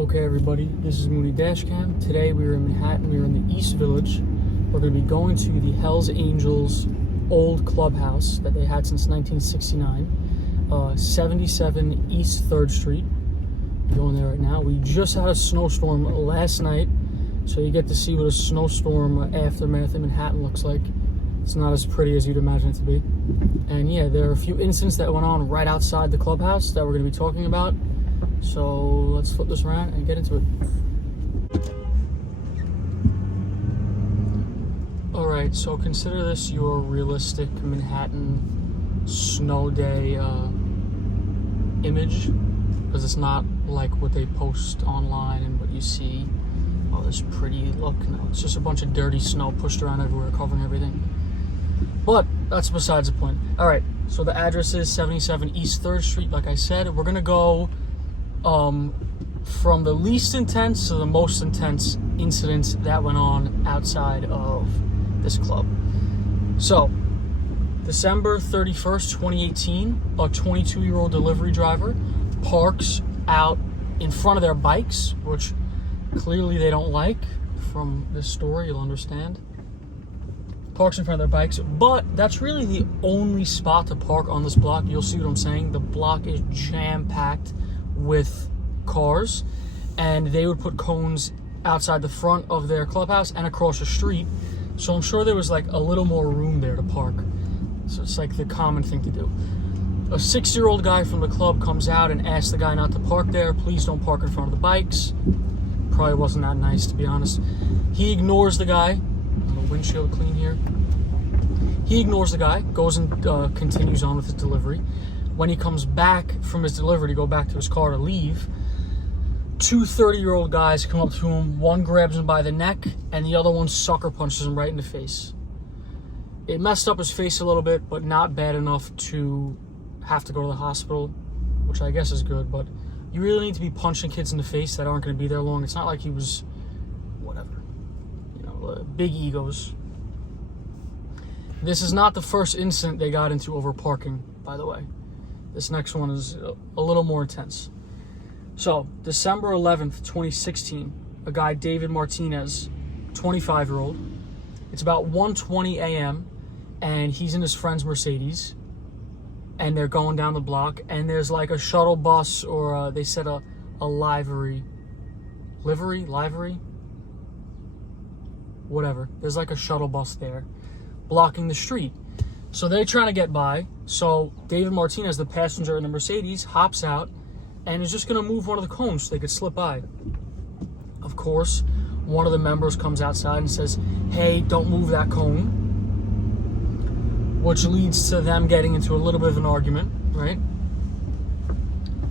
Okay everybody, this is mooneydashcam. Today we are in Manhattan, we are in the East Village. We're going to be going to the Hells Angels old clubhouse that they had since 1969. 77 East 3rd Street. Going there right now. We just had a snowstorm last night, so you get to see what a snowstorm aftermath in Manhattan looks like. It's not as pretty as you'd imagine it to be. And yeah, there are a few incidents that went on right outside the clubhouse that we're going to be talking about. So let's flip this around and get into it. Alright, so consider this your realistic Manhattan snow day image, because it's not like what they post online and what you see. Oh, this pretty look. No, it's just a bunch of dirty snow pushed around everywhere, covering everything. But that's besides the point. Alright, so the address is 77 East 3rd Street, like I said. We're going to go from the least intense to the most intense incidents that went on outside of this club. So, December 31st, 2018, a 22-year-old delivery driver parks out in front of their bikes, which clearly they don't like. From this story, you'll understand. Parks in front of their bikes, but that's really the only spot to park on this block. You'll see what I'm saying. The block is jam-packed with cars, and they would put cones outside the front of their clubhouse and across the street, so I'm sure there was like a little more room there to park. So it's like the common thing to do. A 6-year-old guy from the club comes out and asks the guy not to park there. Please don't park in front of the bikes. Probably wasn't that nice, to be honest. He ignores the guy. The windshield clean here. He ignores the guy, goes and continues on with his delivery. When he comes back from his delivery to go back to his car to leave, two 30-year-old guys come up to him. One grabs him by the neck, and the other one sucker punches him right in the face. It messed up his face a little bit, but not bad enough to have to go to the hospital, which I guess is good, but you really need to be punching kids in the face that aren't going to be there long. It's not like he was, whatever, big egos. This is not the first incident they got into over parking, by the way. This next one is a little more intense. So, December 11th, 2016, a guy, David Martinez, 25-year-old. It's about 1:20 a.m., and he's in his friend's Mercedes, and they're going down the block, and there's like a shuttle bus, or they said a livery, whatever. There's like a shuttle bus there, blocking the street. So they're trying to get by. So David Martinez, the passenger in the Mercedes, hops out and is just going to move one of the cones so they could slip by. Of course, one of the members comes outside and says, "Hey, don't move that cone," which leads to them getting into a little bit of an argument, right?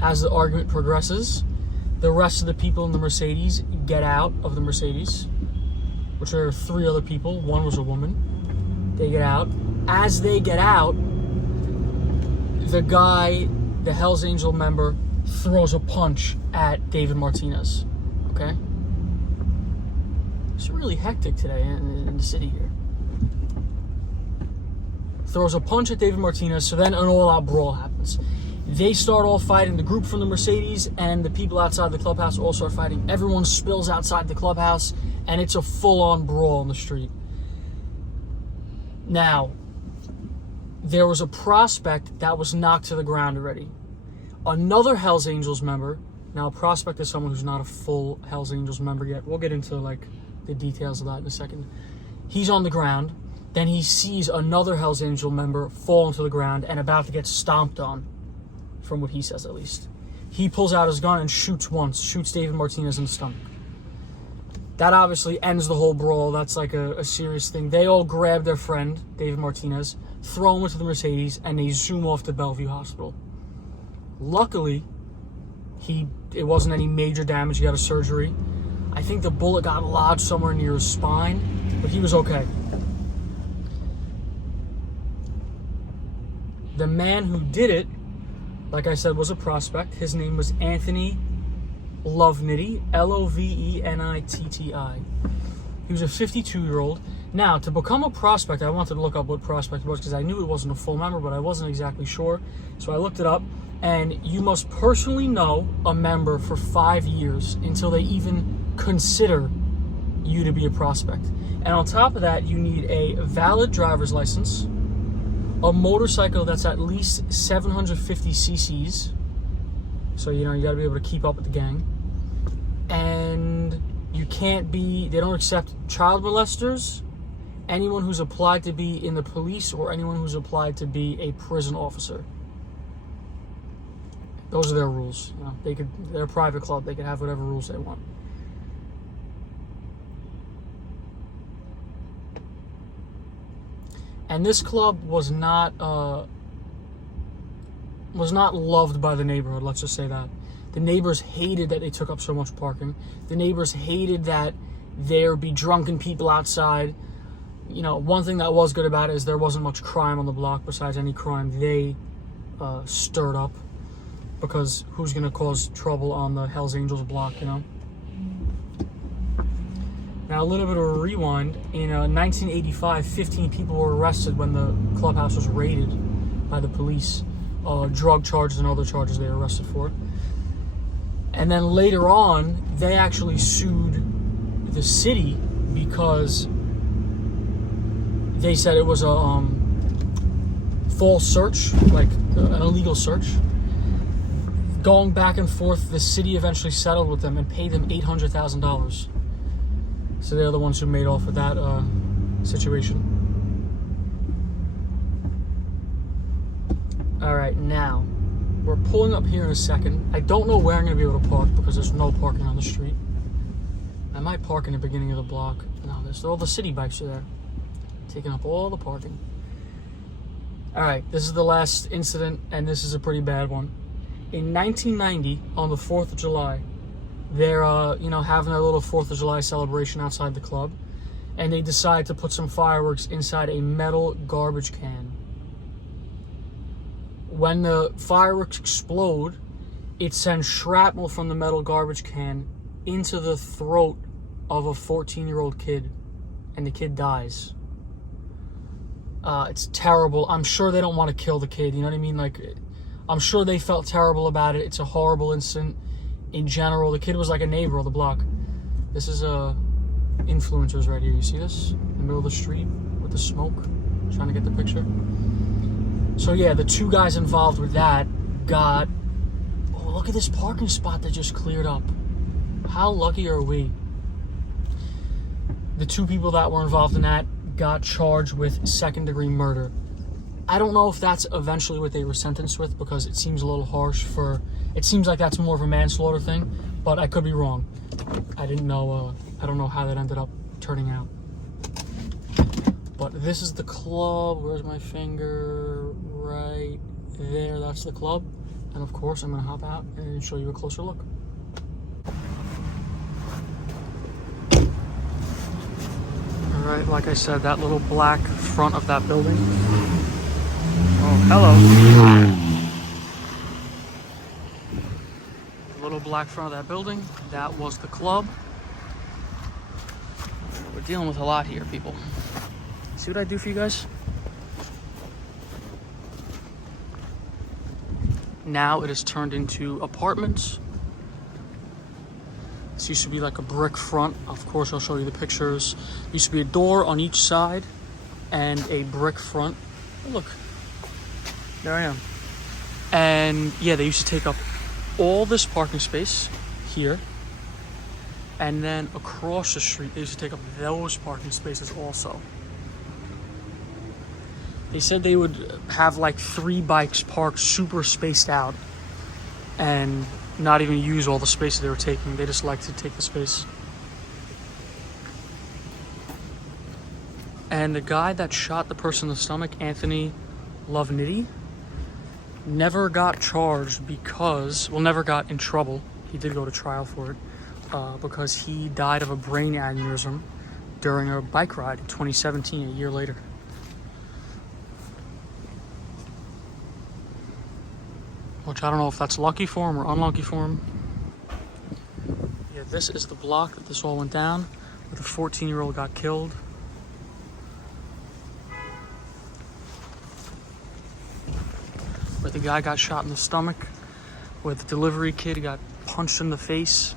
As the argument progresses, the rest of the people in the Mercedes get out of the Mercedes, which are 3 other people. One was a woman. They get out. As they get out, the guy, the Hells Angel member, throws a punch at David Martinez. Okay? It's really hectic today in the city here. Throws a punch at David Martinez, so then an all-out brawl happens. They start all fighting. The group from the Mercedes and the people outside the clubhouse all start fighting. Everyone spills outside the clubhouse, and it's a full-on brawl on the street. Now, there was a prospect that was knocked to the ground already. Another Hells Angels member, now a prospect is someone who's not a full Hells Angels member yet. We'll get into like the details of that in a second. He's on the ground. Then he sees another Hells Angel member fall into the ground and about to get stomped on, from what he says at least. He pulls out his gun and shoots once, shoots David Martinez in the stomach. That obviously ends the whole brawl. That's like a serious thing. They all grab their friend, David Martinez, throw him into the Mercedes, and they zoom off to Bellevue Hospital. Luckily, it wasn't any major damage. He got a surgery. I think the bullet got lodged somewhere near his spine, but he was okay. The man who did it, like I said, was a prospect. His name was Anthony Lovenitty, Lovenitti. He was a 52-year-old. Now, to become a prospect, I wanted to look up what prospect was because I knew it wasn't a full member, but I wasn't exactly sure. So I looked it up, and you must personally know a member for 5 years until they even consider you to be a prospect. And on top of that, you need a valid driver's license, a motorcycle that's at least 750 cc's. So, you got to be able to keep up with the gang. And you can't be, they don't accept child molesters, anyone who's applied to be in the police, or anyone who's applied to be a prison officer. Those are their rules. They're a private club. They can have whatever rules they want. And this club was not loved by the neighborhood, let's just say that. The neighbors hated that they took up so much parking. The neighbors hated that there be drunken people outside. One thing that was good about it is there wasn't much crime on the block besides any crime they stirred up. Because who's going to cause trouble on the Hells Angels block, Now, a little bit of a rewind. In 1985, 15 people were arrested when the clubhouse was raided by the police. Drug charges and other charges they were arrested for. And then later on, they actually sued the city because they said it was a false search, like an illegal search. Going back and forth, the city eventually settled with them and paid them $800,000. So they're the ones who made off with that situation. All right, now we're pulling up here in a second. I don't know where I'm going to be able to park because there's no parking on the street. I might park in the beginning of the block. No, there's all the city bikes are there, taking up all the parking. All right, this is the last incident, and this is a pretty bad one. In 1990, on the 4th of July, they're, having a little 4th of July celebration outside the club, and they decide to put some fireworks inside a metal garbage can. When the fireworks explode, it sends shrapnel from the metal garbage can into the throat of a 14-year-old kid, and the kid dies. It's terrible. I'm sure they don't want to kill the kid, you know what I mean? Like, I'm sure they felt terrible about it. It's a horrible incident in general. The kid was like a neighbor of the block. This is influencers right here. You see this? In the middle of the street with the smoke. Trying to get the picture. So yeah, the two guys involved with that got... Oh, look at this parking spot that just cleared up. How lucky are we? The two people that were involved in that got charged with second-degree murder. I don't know if that's eventually what they were sentenced with because it seems a little harsh for... It seems like that's more of a manslaughter thing, but I could be wrong. I didn't know... I don't know how that ended up turning out. But this is the club. Where's my finger? Right there. That's the club. And of course, I'm going to hop out and show you a closer look. Alright, like I said, that little black front of that building. Oh, hello. The little black front of that building, that was the club. We're dealing with a lot here, people. See what I do for you guys? Now it has turned into apartments. This used to be like a brick front. Of course, I'll show you the pictures. Used to be a door on each side and a brick front. Oh, look, there I am. And yeah, they used to take up all this parking space here. And then across the street, they used to take up those parking spaces also. They said they would have like 3 bikes parked super spaced out and not even use all the space they were taking. They just like to take the space. And the guy that shot the person in the stomach, Anthony Lovenity, never got charged because, well, never got in trouble. He did go to trial for it because he died of a brain aneurysm during a bike ride in 2017, a year later. Which I don't know if that's lucky for him or unlucky for him. Yeah, this is the block that this all went down, where the 14-year-old got killed. where the guy got shot in the stomach, where the delivery kid got punched in the face.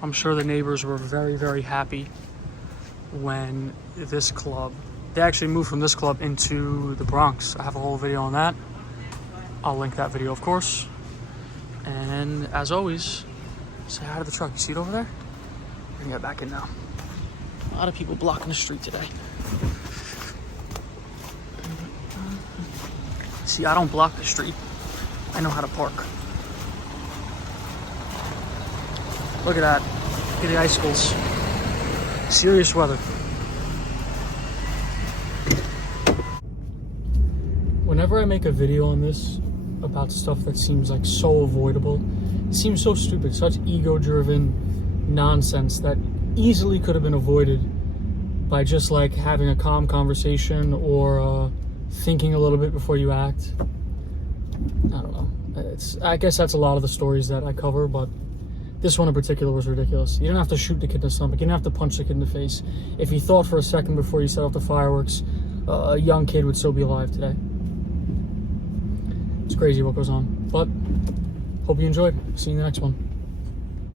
I'm sure the neighbors were very, very happy when this club, they actually moved from this club into the Bronx. I have a whole video on that. I'll link that video, of course. And as always, say hi to the truck. You see it over there? We're gonna get back in now. A lot of people blocking the street today. See, I don't block the street. I know how to park. Look at that. Look at the icicles. Serious weather. Whenever I make a video on this about stuff that seems like so avoidable, it seems so stupid, such ego-driven nonsense that easily could have been avoided by just like having a calm conversation or thinking a little bit before you act. I don't know. I guess that's a lot of the stories that I cover, but this one in particular was ridiculous. You didn't have to shoot the kid in the stomach. You didn't have to punch the kid in the face. If you thought for a second before you set off the fireworks, a young kid would still be alive today. It's crazy what goes on. But hope you enjoyed. See you in the next one.